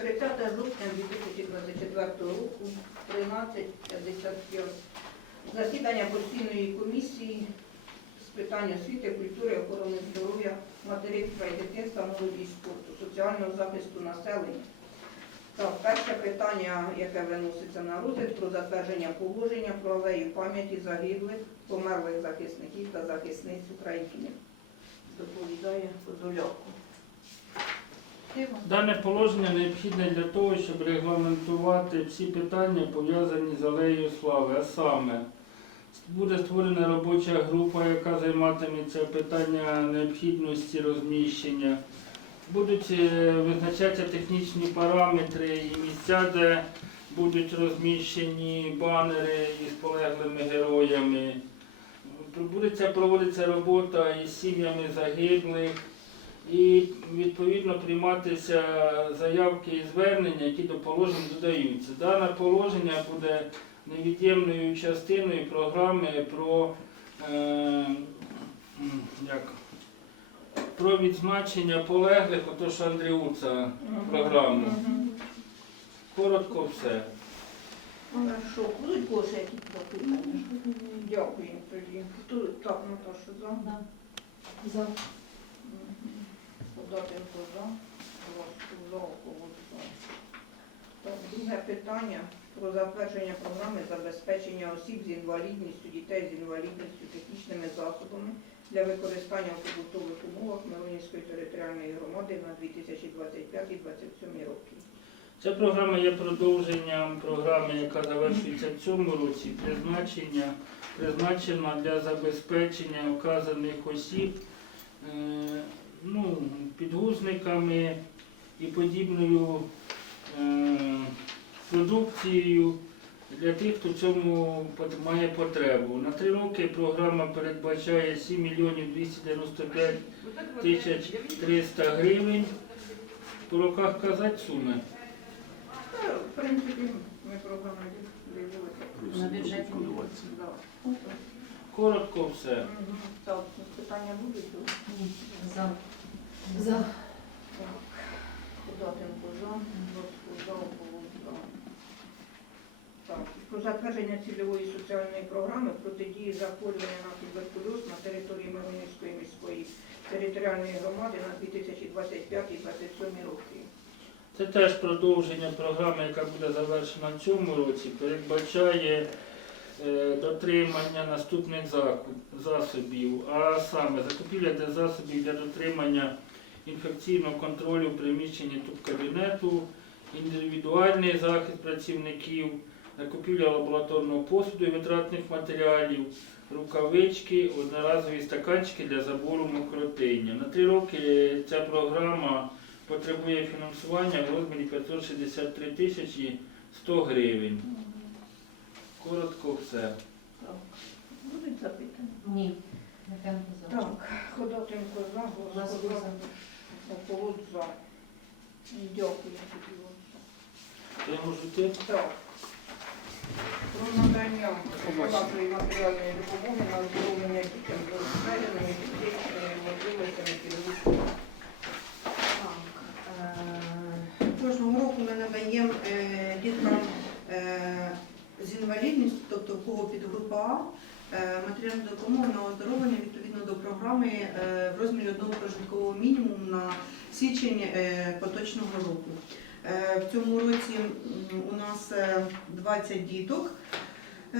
30 жовтня 2024 року, 13.55. Засідання постійної комісії з питань освіти, культури, охорони здоров'я, материнства і дитинства, молоді спорту, соціального захисту населення. Так, перше питання, яке виноситься на розгляд, про затвердження положення про алею пам'яті загиблих, померлих захисників та захисниць України. Доповідає Подоляку. Дане положення необхідне для того, щоб регламентувати всі питання, пов'язані з алеєю слави. А саме буде створена робоча група, яка займатиметься питання необхідності розміщення. Будуть е, визначатися технічні параметри і місця, де будуть розміщені банери із полеглими героями. Будеться проводиться робота із сім'ями загиблих і відповідно прийматися заявки і звернення, які до положень додаються. Дане положення буде невід'ємною частиною програми про, е, як, про відзначення полеглих, отож Андріуца програму. Коротко все. Хорошо, будуть кошти якісь запитання? Дякую тоді. Так, Наташа, за? За. Власку за. Так, друге питання про затвердження програми забезпечення осіб з інвалідністю, дітей з інвалідністю технічними засобами для використання в побутових умовах Миронівської територіальної громади на 2025-2027 роки. Ця програма є продовженням програми, яка завершується в цьому році. Призначення призначена для забезпечення вказаних осіб е, ну, підгузниками і подібною е, продукцією для тих, хто в цьому має потребу. На три роки програма передбачає 7 мільйонів 295 тисяч 300 гривень. По роках казати суми. В принципі, ми програму дивилися. На бюджеті. Коротко все. Питання будуть? За. За. Так. Податенко за, Ополон за. Так, про затвердження цільової соціальної програми протидії захворювання на туберкульоз на території Миронівської міської територіальної громади на 2025-2027 роки. Це теж продовження програми, яка буде завершена в цьому році, передбачає е, дотримання наступних засобів, а саме закупівля для засобів для дотримання інфекційного контролю в приміщенні тубкабінету, індивідуальний захист працівників, закупівля лабораторного посуду і витратних матеріалів, рукавички, одноразові стаканчики для забору мокротиння. На три роки ця програма потребує фінансування в розмірі 563 тисячі 100 гривень. Коротко все. Так. Будуть запитання? Ні. Так, Ходатенко за, Голоско за, за. Ополон за. Дякую. тобі. Я можу йти? Так. Про надання фінансової матеріальної допомоги на оздоровлення дітям з обмеженими фізичними можливостями підвищення. Так, Кожного року ми надаємо діткам з інвалідністю, тобто в кого підгрупа А, е, матеріальну допомогу на оздоровлення відповідно до програми е, в розмірі одного прожиткового мінімуму на січень е, поточного року. Е, В цьому році у нас е, 20 діток е,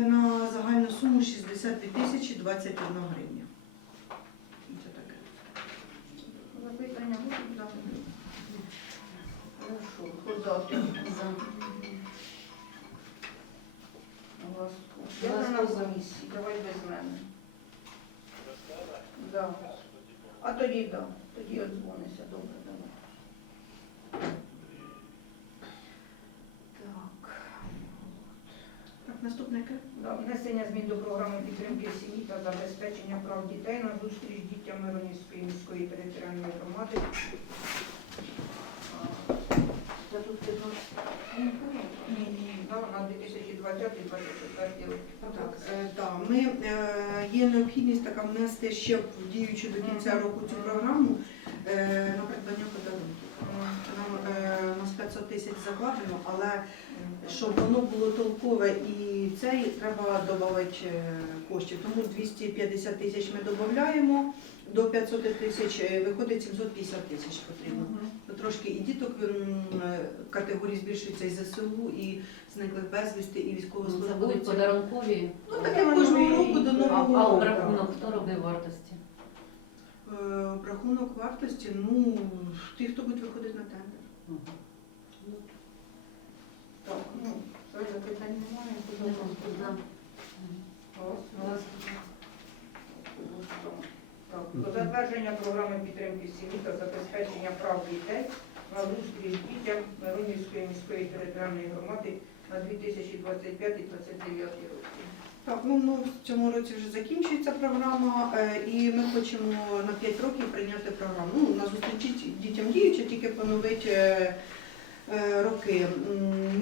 на загальну суму 62 тисячі 21 гривня. Це таке. Запитання будуть дати? Хорошо. За. Ласко. Я не на комісії, давай без мене. Да. А тоді да. Тоді одзвонися. Добре, давай. Так. Так, наступне яке? Да, Внесення змін до програми підтримки сім'ї та забезпечення прав дітей на зустріч дітям Миронівської міської територіальної громади. Це тут 15 Ні, ні. на 2020-2024 роки. Так, е, да, ми е, є необхідність така внести ще в діючу до кінця року цю програму е, на придбання подарунків. Нам е, у нас закладено, але щоб воно було толкове і цей треба додати коштів. Тому 250 тисяч ми додаємо, до 500 тисяч е, виходить 750 тисяч потрібно. Ну, Трошки і діток е, категорії збільшується і ЗСУ, і зниклих безвісти, і Це будуть подарункові. Ну таке кожного року до А, нового а року. обрахунок хто робив вартості? Е, Обрахунок вартості, ну, ті, хто будуть виходити на тендер. Так, ну, запитань немає. хто за голосує? Голос. Так, Про затвердження програми підтримки сім'ї та забезпечення прав дітей на зустріч дітям Миронівської міської територіальної громади на 2025-2029 роки. Так, ну, ну в цьому році вже закінчується програма, е, і ми хочемо на 5 років прийняти програму. Ну, на зустрічі дітям діючи, тільки поновити е, е, роки.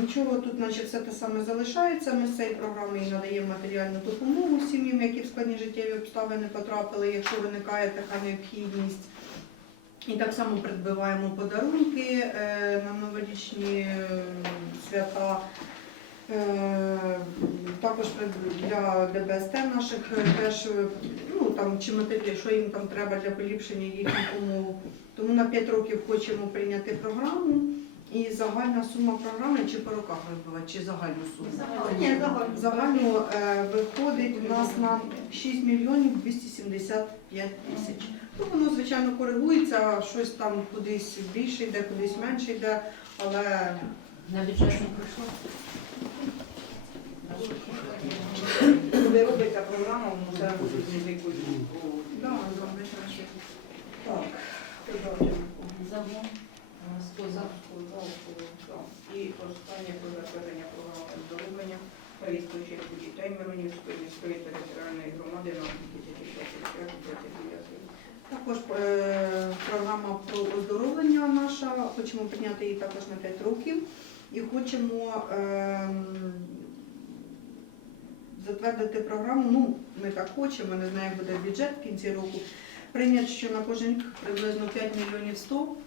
Нічого тут, значить, все те саме залишається. Ми з цієї програми і надаємо матеріальну допомогу сім'ям, які в складні життєві обставини потрапили, якщо виникає така необхідність. І так само придбиваємо подарунки е, на новорічні е, свята. Е, Також для ДБСТ наших е, теж е, ну там чи матеріал, що їм там треба для поліпшення їхніх умов. Тому на 5 років хочемо прийняти програму. І загальна сума програми чи по роках вибивати, чи загальну суму? Ні, загально. Загально е, виходить у нас на 6 мільйонів 275 тисяч. Ну, воно, звичайно, коригується, щось там кудись більше йде, кудись менше йде, але На бюджет не прийшло? Коли робиться програма, воно добре, краще. Так, хто за? Загалом. Хто за. І останнє про затвердження програми оздоровлення та відпочинку дітей Миронівської міської територіальної громади на 2025-2029. Також е, програма про оздоровлення наша, хочемо прийняти її також на 5 років. І хочемо ем, затвердити програму, ну, ми так хочемо, не знаю, як буде бюджет в кінці року, прийняти, що на кожен рік приблизно 5 мільйонів 100, е,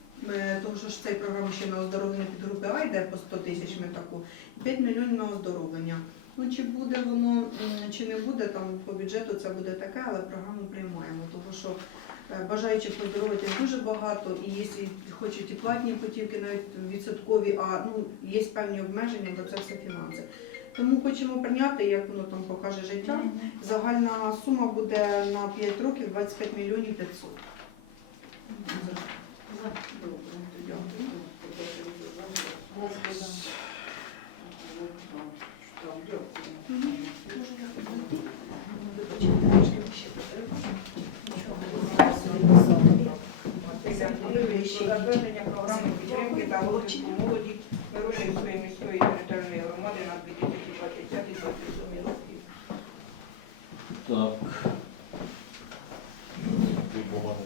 тому що ж цієї програми ще на оздоровлення під групи А йде по 100 тисяч ми таку, 5 мільйонів на оздоровлення. Ну, чи буде воно, чи не буде, там по бюджету це буде таке, але програму приймаємо, тому що е, бажаючих поздоровити дуже багато, і якщо хочуть і платні путівки, навіть відсоткові, а ну, є певні обмеження, бо це все фінанси. Тому хочемо прийняти, як воно там покаже життя. Загальна сума буде на 5 років 25 мільйонів 500. Затвердження програми підтримки та розвитку молоді Миронівської міської територіальної громади на 2025-2027 роки. Так. Прибувати.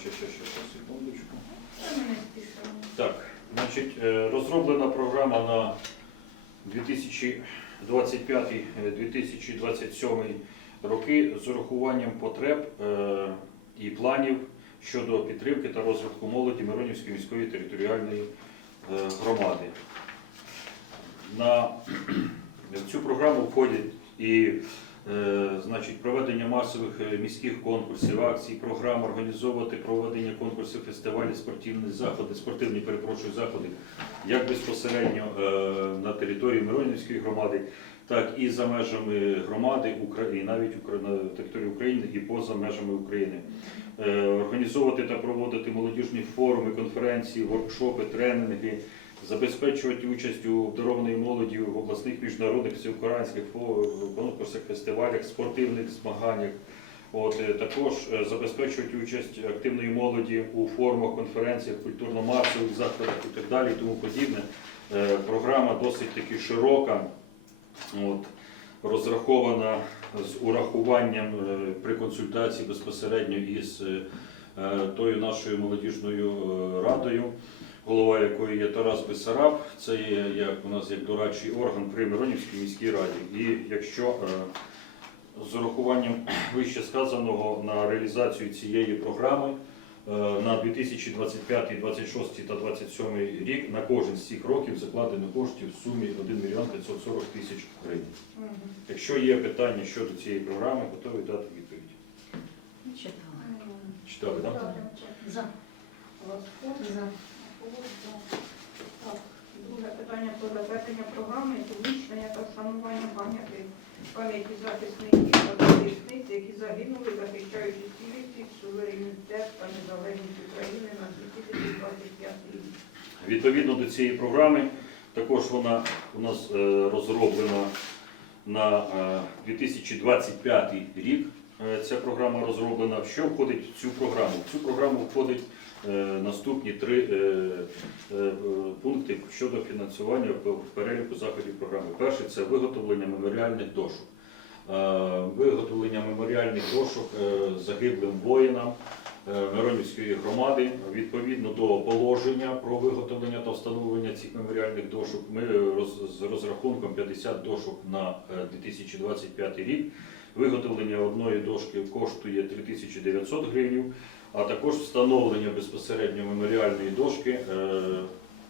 Ще, ще, ще, ще, секундочку. Так, значить, е, розроблена програма на 2025-2027 роки з урахуванням потреб е, і планів щодо підтримки та розвитку молоді Миронівської міської територіальної е, громади. На цю програму входять і е, значить, проведення масових е, міських конкурсів, акцій, програм, організовувати проведення конкурсів, фестивалів, спортивні заходи, спортивні перепрошую заходи, як безпосередньо е, на території Миронівської громади, так і за межами громади України, навіть на території України і поза межами України. Е, Організовувати та проводити молодіжні форуми, конференції, воркшопи, тренінги, забезпечувати участь у обдарованої молоді в обласних міжнародних всеукраїнських конкурсах, фестивалях, спортивних змаганнях. От, е, також е, забезпечувати участь активної молоді у форумах, конференціях, культурно-масових заходах і так далі, тому подібне. Е, Програма досить таки широка, от, розрахована з урахуванням при консультації безпосередньо із тою нашою молодіжною радою, голова якої є Тарас Бесараб. Це є як у нас як дорадчий орган при Миронівській міській раді. І якщо е, з урахуванням вище сказаного на реалізацію цієї програми е, на 2025, 26 та 27 рік на кожен з цих років закладено коштів в сумі 1 мільйон 540 тисяч гривень. Якщо є питання щодо цієї програми, готові дати відповідь. Читали, так? За. За. Друге питання про затвердження програми поміщення та вшанування пам'яті пам'яті захисників та захисниць, які загинули, захищаючи цілісність, суверенітет та незалежність України на 2025 рік. Відповідно до цієї програми, також вона у нас е, розроблена на е, 2025 рік. Е, Ця програма розроблена. Що входить в цю програму? В цю програму входить е, наступні три е, е, пункти щодо фінансування переліку заходів програми. Перший це виготовлення меморіальних дошок. Е, Виготовлення меморіальних дошок е, загиблим воїнам е, Миронівської громади відповідно до положення про виготовлення та встановлення цих меморіальних дошок. Ми е, з розрахунком 50 дошок на е, 2025 рік. Виготовлення одної дошки коштує 3900 гривень, а також встановлення безпосередньо меморіальної дошки. е,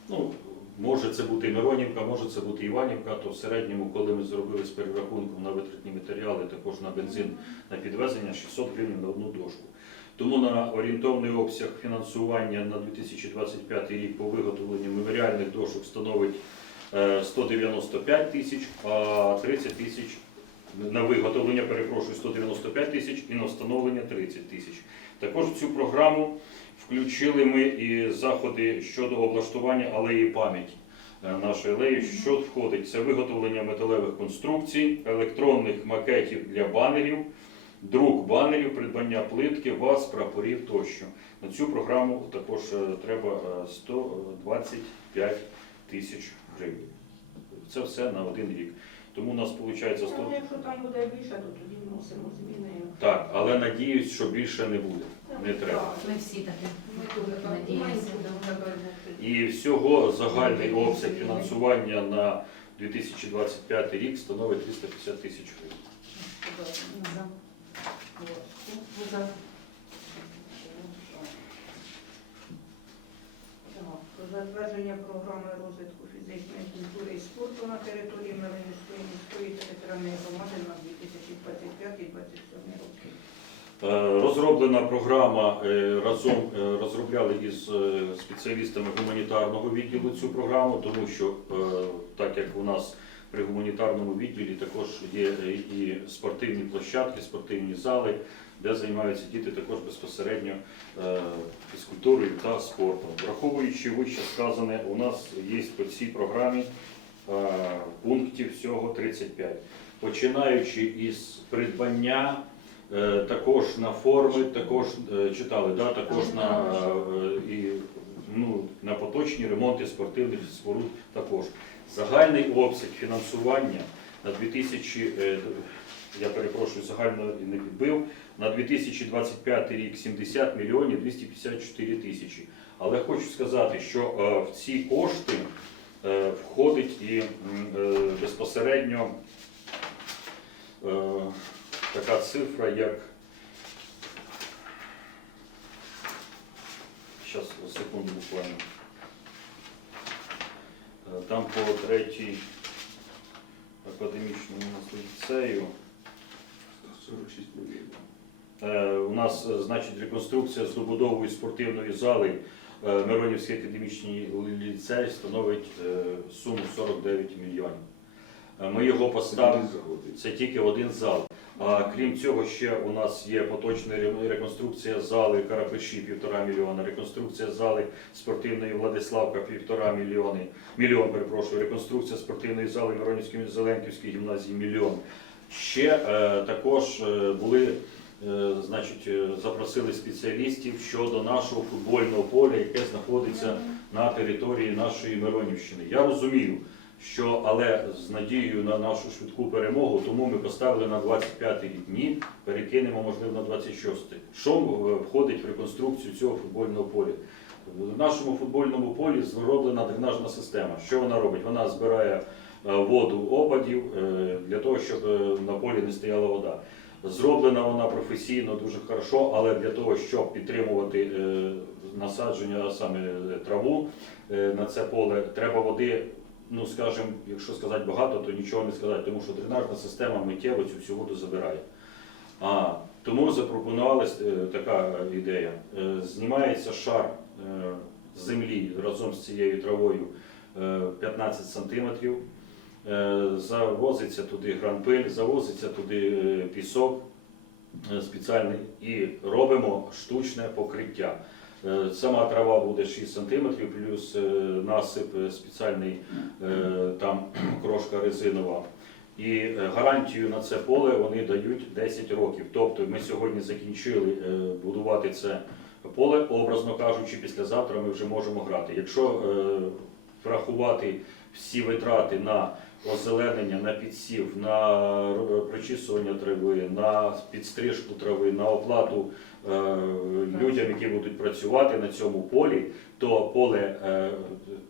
Ну, може це бути Миронівка, може це бути Іванівка, то в середньому, коли ми зробили з перерахунком на витратні матеріали, також на бензин, на підвезення 600 гривень на одну дошку. Тому на орієнтовний обсяг фінансування на 2025 рік по виготовленню меморіальних дошок становить е, 195 тисяч, а 30 тисяч на виготовлення, перепрошую, 195 тисяч і на встановлення 30 тисяч. Також в цю програму включили ми і заходи щодо облаштування алеї пам'яті е, нашої алеї. Що входить? Це виготовлення металевих конструкцій, електронних макетів для банерів, друк банерів, придбання плитки, ваз, прапорів тощо. На цю програму також е, треба е, 125 тисяч гривень. Це все на один рік. Тому у нас виходить 100... Ну, Якщо там буде більше, то тоді вносимо зміни. Так, але надіюсь, що більше не буде. Не треба. Ми всі таки Ми дуже надіємося. І всього загальний обсяг фінансування на 2025 рік становить 350 тисяч гривень. Затвердження програми розвитку фізичної культури і спорту на території Миронівської міської територіальної громади на 2025-2027 роки. Е, Розроблена програма е, разом е, розробляли із е, спеціалістами гуманітарного відділу цю програму, тому що так як у нас при гуманітарному відділі також є і спортивні площадки, спортивні зали, де займаються діти також безпосередньо фізкультурою та спортом. Враховуючи вище сказане, у нас є по цій програмі пунктів всього 35. Починаючи із придбання Також на форми, також е, читали, да, також на, е, і, ну, на поточні ремонти спортивних споруд також. Загальний обсяг фінансування на 2000, е, я перепрошую, загально не підбив, на 2025 рік 70 мільйонів 254 тисячі. Але хочу сказати, що е, в ці кошти е, входить і е, безпосередньо е, така цифра, як. Зараз, секунду буквально. Е, Там по третій академічному ліцею. 46 мільйонів. Е, У нас, е, значить, реконструкція з добудовою спортивної зали е, Миронівський академічний ліцей становить е, суму 49 мільйонів. Е, Ми його заходить. Це тільки один зал. Крім цього, ще у нас є поточна реконструкція зали Карапеші півтора мільйона, реконструкція зали спортивної Владиславка півтора мільйони, мільйон, перепрошую, реконструкція спортивної зали Миронівської Зеленківської гімназії мільйон. Ще е, також е, були, е, значить, запросили спеціалістів щодо нашого футбольного поля, яке знаходиться на території нашої Миронівщини. Я розумію, що але з надією на нашу швидку перемогу, тому ми поставили на 25 рік дні, перекинемо, можливо, на 26. Що е, входить в реконструкцію цього футбольного поля? В нашому футбольному полі зроблена дренажна система. Що вона робить? Вона збирає е, воду опадів е, для того, щоб на полі не стояла вода. Зроблена вона професійно дуже хорошо, але для того, щоб підтримувати насадження, саме траву на це поле, треба води. Ну, скажімо, якщо сказати багато, то нічого не сказати, тому що дренажна система миттєво цю всю воду забирає. А, тому запропонувалась е, така ідея. Е, знімається шар е, землі разом з цією травою е, 15 сантиметрів. Завозиться туди гранпель, завозиться туди пісок спеціальний і робимо штучне покриття. Е, Сама трава буде 6 см, плюс е, насип е, спеціальний, там крошка резинова. І гарантію на це поле вони дають 10 років. Тобто ми сьогодні закінчили будувати це поле, образно кажучи, післязавтра ми вже можемо грати. Якщо врахувати всі витрати на озеленення, на підсів, на прочісування трави, на підстрижку трави, на оплату людям, які будуть працювати на цьому полі, то поле е,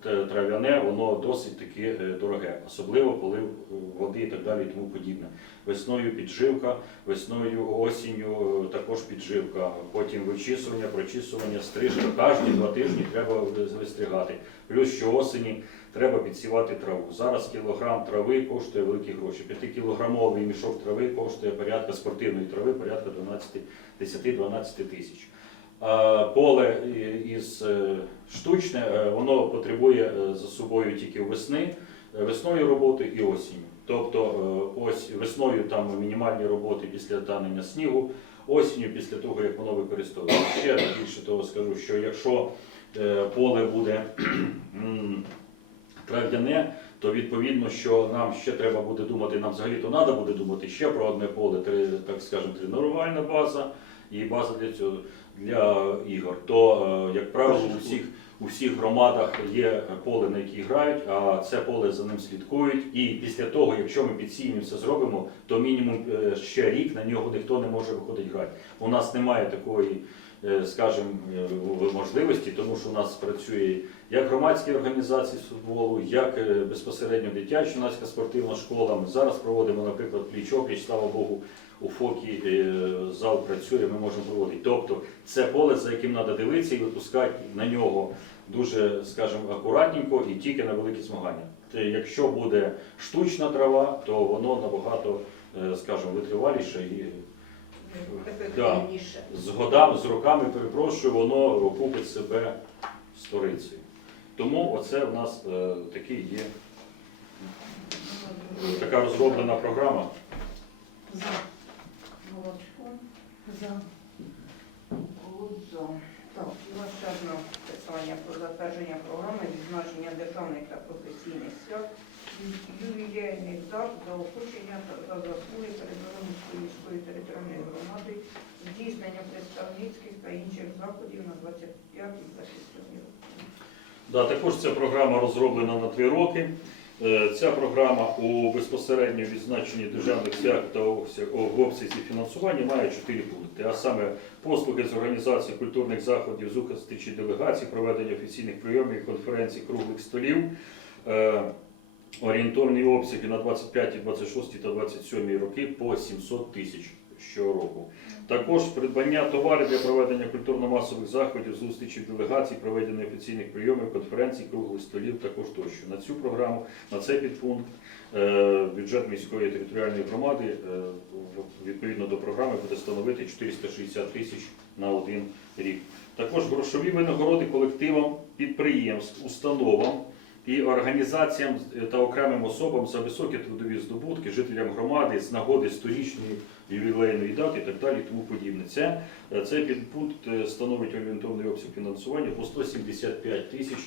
трав'яне, воно досить таки е, дороге, особливо полив е, води і так далі і тому подібне. Весною підживка, весною осінню е, також підживка, потім вичісування, прочісування, стрижка. Кожні два тижні треба вистригати. Плюс що осені треба підсівати траву. Зараз кілограм трави коштує великі гроші. 5-кілограмовий мішок трави коштує порядка спортивної трави, порядка 12, 10-12 тисяч. А Поле із е, штучне, е, воно потребує е, за собою тільки весни, весною роботи і осінню. Тобто ось весною там мінімальні роботи після танення снігу, осінню після того, як воно використовується. Ще більше того скажу, що якщо поле буде трав'яне, то відповідно, що нам ще треба буде думати, нам взагалі-то треба буде думати ще про одне поле, три, так скажемо, тренувальна база і база для цього для ігор. То, е, як правило, у всіх у всіх громадах є поле, на які грають, а це поле за ним слідкують. І після того, якщо ми підсіємо це зробимо, то мінімум е, ще рік на нього ніхто не може виходити грати. У нас немає такої, е, скажімо, можливості, тому що у нас працює як громадські організації з футболу, як е, безпосередньо дитяча юнацька спортивна школа. Ми зараз проводимо, наприклад, пліч-опліч, слава Богу, у ФОКі е, зал працює, ми можемо проводити. Тобто це поле, за яким треба дивитися і випускати на нього дуже, скажімо, акуратненько і тільки на великі змагання. Якщо буде штучна трава, то воно набагато, е, скажімо, витриваліше і Ефективніше. з годами, з роками, перепрошую, воно окупить себе сторицею. Тому оце в нас е, такий є така розроблена програма. За. Молодко. За. Гудзо. Так, у нас ще одне питання про затвердження програми відзначення державних та професійних свят, ювілейних дат, заохочення та та заслуги перед Воронською міською територіальною громадою, здійснення представницьких та інших заходів на 25-27 роки. Да, також ця програма розроблена на три роки. Е, Ця програма у безпосередньо відзначенні державних свят та в обсязі фінансування має чотири пункти, а саме послуги з організації культурних заходів, зустрічі делегацій, проведення офіційних прийомів, конференцій, круглих столів, е, орієнтовні обсяги на 25, 26 та 27 роки по 700 тисяч щороку. Також придбання товарів для проведення культурно-масових заходів, зустрічей делегацій, проведення офіційних прийомів, конференцій, круглих столів, також тощо. На цю програму, на цей підпункт е, бюджет міської територіальної громади е, відповідно до програми буде становити 460 тисяч на один рік. Також грошові винагороди колективам підприємств, установам і організаціям е, та окремим особам за високі трудові здобутки, жителям громади з нагоди сторічної ювілейної дати і так далі, тому подібне. Це, е, цей підпункт е, становить орієнтовний обсяг фінансування по 175 тисяч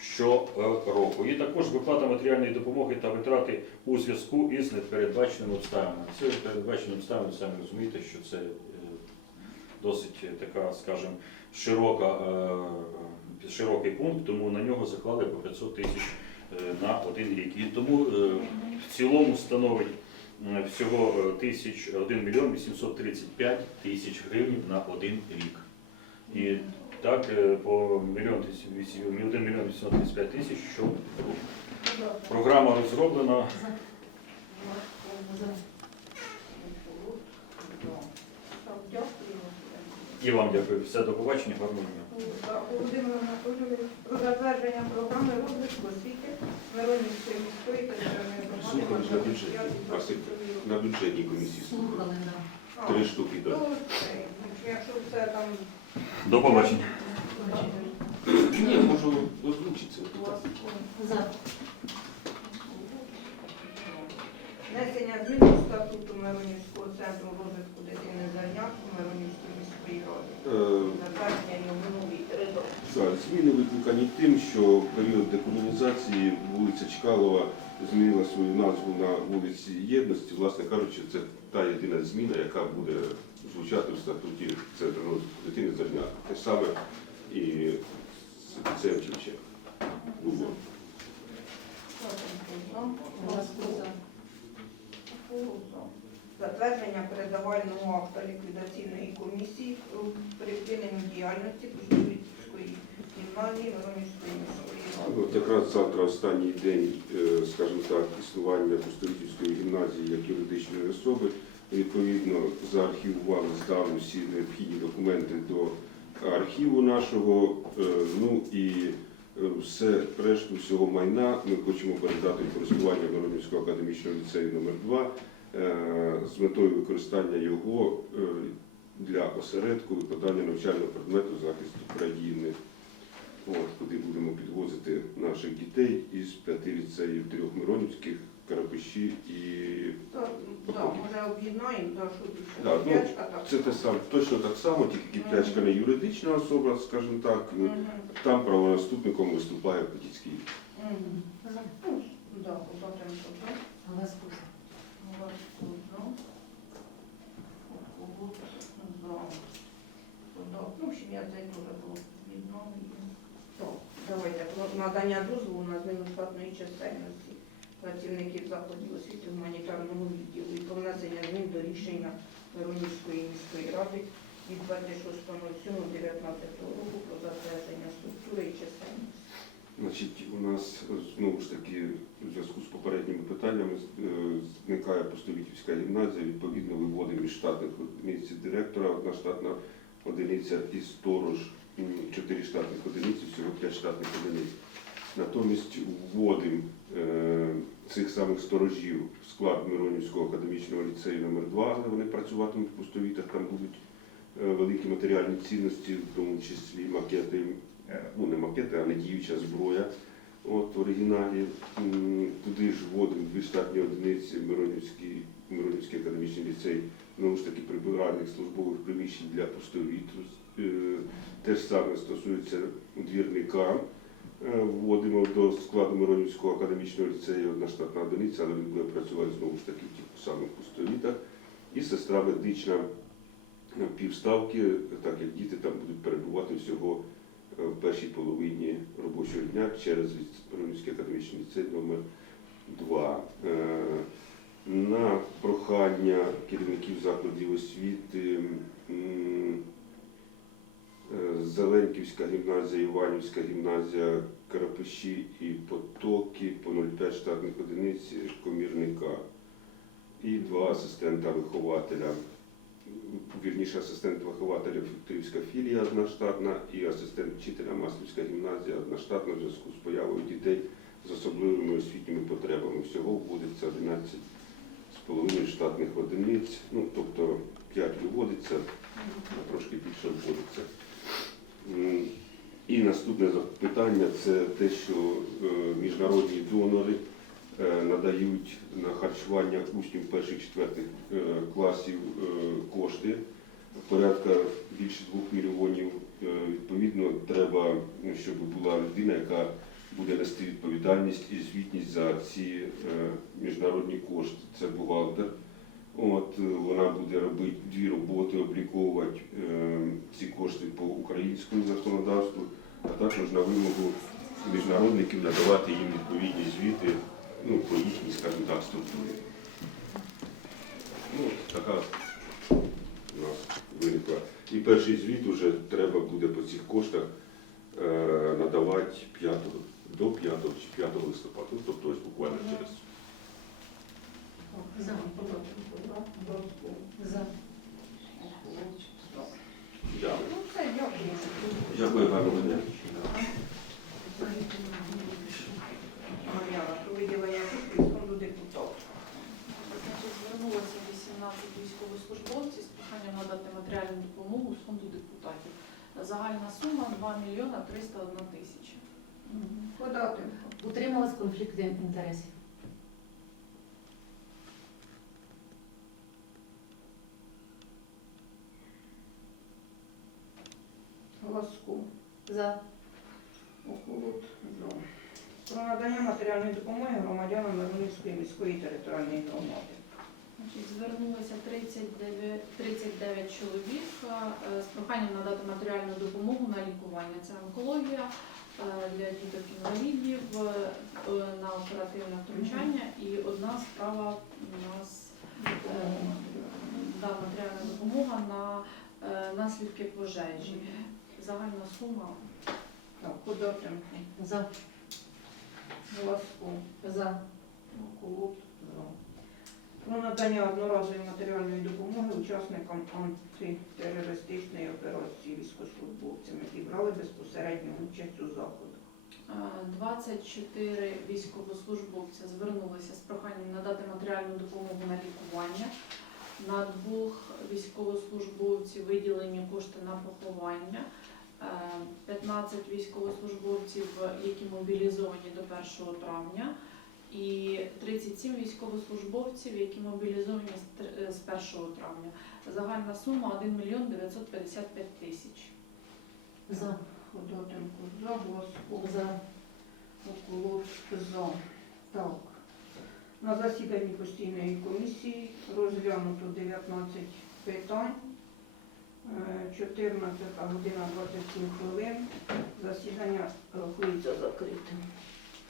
щороку. І також виплата матеріальної допомоги та витрати у зв'язку із непередбаченими обставинами. Це непередбачені обставини, самі розумієте, що це е, досить е, така, скажімо, широка, широкий пункт, тому на нього заклали по 500 тисяч на один рік. І тому в цілому становить всього е, тисяч 1 мільйон 835 тисяч гривень на один рік. І так е, по мільйон тисяч- вісім- 1 мільйон 835 тисяч щороку. Програма розроблена. І вам дякую. Все, до побачення, гарного дня. Так, Володимир Анатолійович, про затвердження програми розвитку освіти Миронівської міської територіальної громади. Слухали на бюджеті, Василь, на бюджетній комісії. Слухали. А, Три штуки, так. це, Якщо це там До побачення. Ні, можу озвучити це. у вас За. внесення змін до статуту Миронівського центру розвитку дитини занять Миронівської міської ради. Е, Затвердження йому новий рядок. Так, зміни викликані тим, що в період декомунізації вулиця Чкалова змінила свою назву на вулиці Єдності. Власне кажучи, це та єдина зміна, яка буде звучати в статуті Центру розвитку дитини Зарня. Те саме і з Цевчичем Затвердження передавального акта ліквідаційної комісії про припинення діяльності Гімназії Миронівської міської. От якраз завтра останній день, е, скажімо так, існування Пустовітівської гімназії як юридичної особи. Відповідно, заархівували, здали всі необхідні документи до архіву нашого. Е, Ну і е, все решту всього майна ми хочемо передати в користування Воронівського академічного ліцею номер 2 е, з метою використання його для осередку викладання навчального предмету захисту країни. От, куди будемо підвозити наших дітей із п'яти ліцеїв трьох Миронівських, Карапиші і Так, так, може об'єднаємо, так, що більше Так, ну, дядька, так. це те саме, точно так само, тільки Кіплячка не юридична особа, скажімо так. Мгм. Там правонаступником виступає Петіцький. Мгм. Ну, да, за. Да. Ну, в общем, я це теж було відновлення. Так, давайте про надання дозволу на зміну штатної чисельності працівників закладів освіти гуманітарного відділу і про внесення змін до рішення Миронівської міської ради від 26.07.19 року про затвердження структури і чисельності. Значить, у нас знову ж таки у зв'язку з попередніми питаннями е, зникає Постовітівська гімназія, відповідно виводимо із штатних одиниць директора, одна штатна одиниця і сторож, м, чотири штатних одиниці, всього п'ять штатних одиниць. Натомість вводимо е, цих самих сторожів в склад Миронівського академічного ліцею номер 2 але вони працюватимуть в пустовітах, там будуть е, великі матеріальні цінності, в тому числі макети, е, ну не макети, а не діюча зброя. От в оригіналі туди ж вводимо дві штатні одиниці Миронівський, Миронівський академічний ліцей, знову ж таки прибиральних службових приміщень для пустовіту. Е, Те ж саме стосується двірника. Е, Вводимо до складу Миронівського академічного ліцею одна штатна одиниця, але він буде працювати знову ж таки в тих самих пустовітах. І сестра медична е, півставки, так як діти там будуть перебувати всього в першій половині робочого дня через Миронівський академічний ліцей номер 2. На прохання керівників закладів освіти Зеленківська гімназія, Іванівська гімназія, Карапиші і Потоки по 0,5 штатних одиниць комірника і два асистента вихователя. Вірніше асистент вихователя Фіктивська філія одна штатна і асистент вчителя Маслівська гімназія одна штатна в зв'язку з появою дітей з особливими освітніми потребами. Всього вводиться 11 з половиною штатних одиниць, ну тобто 5 виводиться, а трошки більше вводиться. І наступне запитання це те, що е, міжнародні донори е, надають на харчування учнів перших-четвертих е, класів кошти. Порядка більше двох мільйонів. Відповідно, треба, ну, щоб була людина, яка буде нести відповідальність і звітність за ці міжнародні кошти. Це бухгалтер. От е, вона буде робити дві роботи, обліковувати е, ці кошти по українському законодавству, а також на вимогу міжнародників надавати їм відповідні звіти ну, по їхній, скажімо так, структурі. Ну, така у нас виникла. І перший звіт вже треба буде по цих коштах е, надавати 5, до 5 5, чи 5 листопада, ну, тобто ось буквально через. За. За. Дякую. Ну, дякую. Дня. Мар'яна, про виділення коштів з фонду депутатів. Значить, Звернулося 18 військовослужбовців з проханням надати матеріальну допомогу з фонду депутатів. Загальна сума 2 мільйона 301 тисяча. Податенко. Утрималась конфлікт інтересів. Глазко. За. Охолод. За. Про надання матеріальної допомоги громадянам Миронівської міської територіальної громади. Значить, Звернулося 39, 39 чоловік е, з проханням надати матеріальну допомогу на лікування. Це онкологія е, для діток інвалідів е, на оперативне втручання. І одна справа у нас е, да, матеріальна допомога на е, наслідки пожежі. Загальна сума Так, Податенко. За. Глазко. За. Охолод. За. Про надання одноразової матеріальної допомоги учасникам антитерористичної операції військовослужбовцям, які брали безпосередню участь у заходах. Е, 24 військовослужбовця звернулися з проханням надати матеріальну допомогу на лікування. На двох військовослужбовців виділені кошти на поховання. Е, 15 військовослужбовців, які мобілізовані до 1 травня, і 37 військовослужбовців, які мобілізовані з тр- е, з 1 травня. Загальна сума 1 мільйон 955 тисяч. За. Ходотенко за, Глазко За. Охолод за. Так. На засіданні постійної комісії розглянуто 19 питань. Е, 14 година 27 хвилин. Засідання рахується закритим.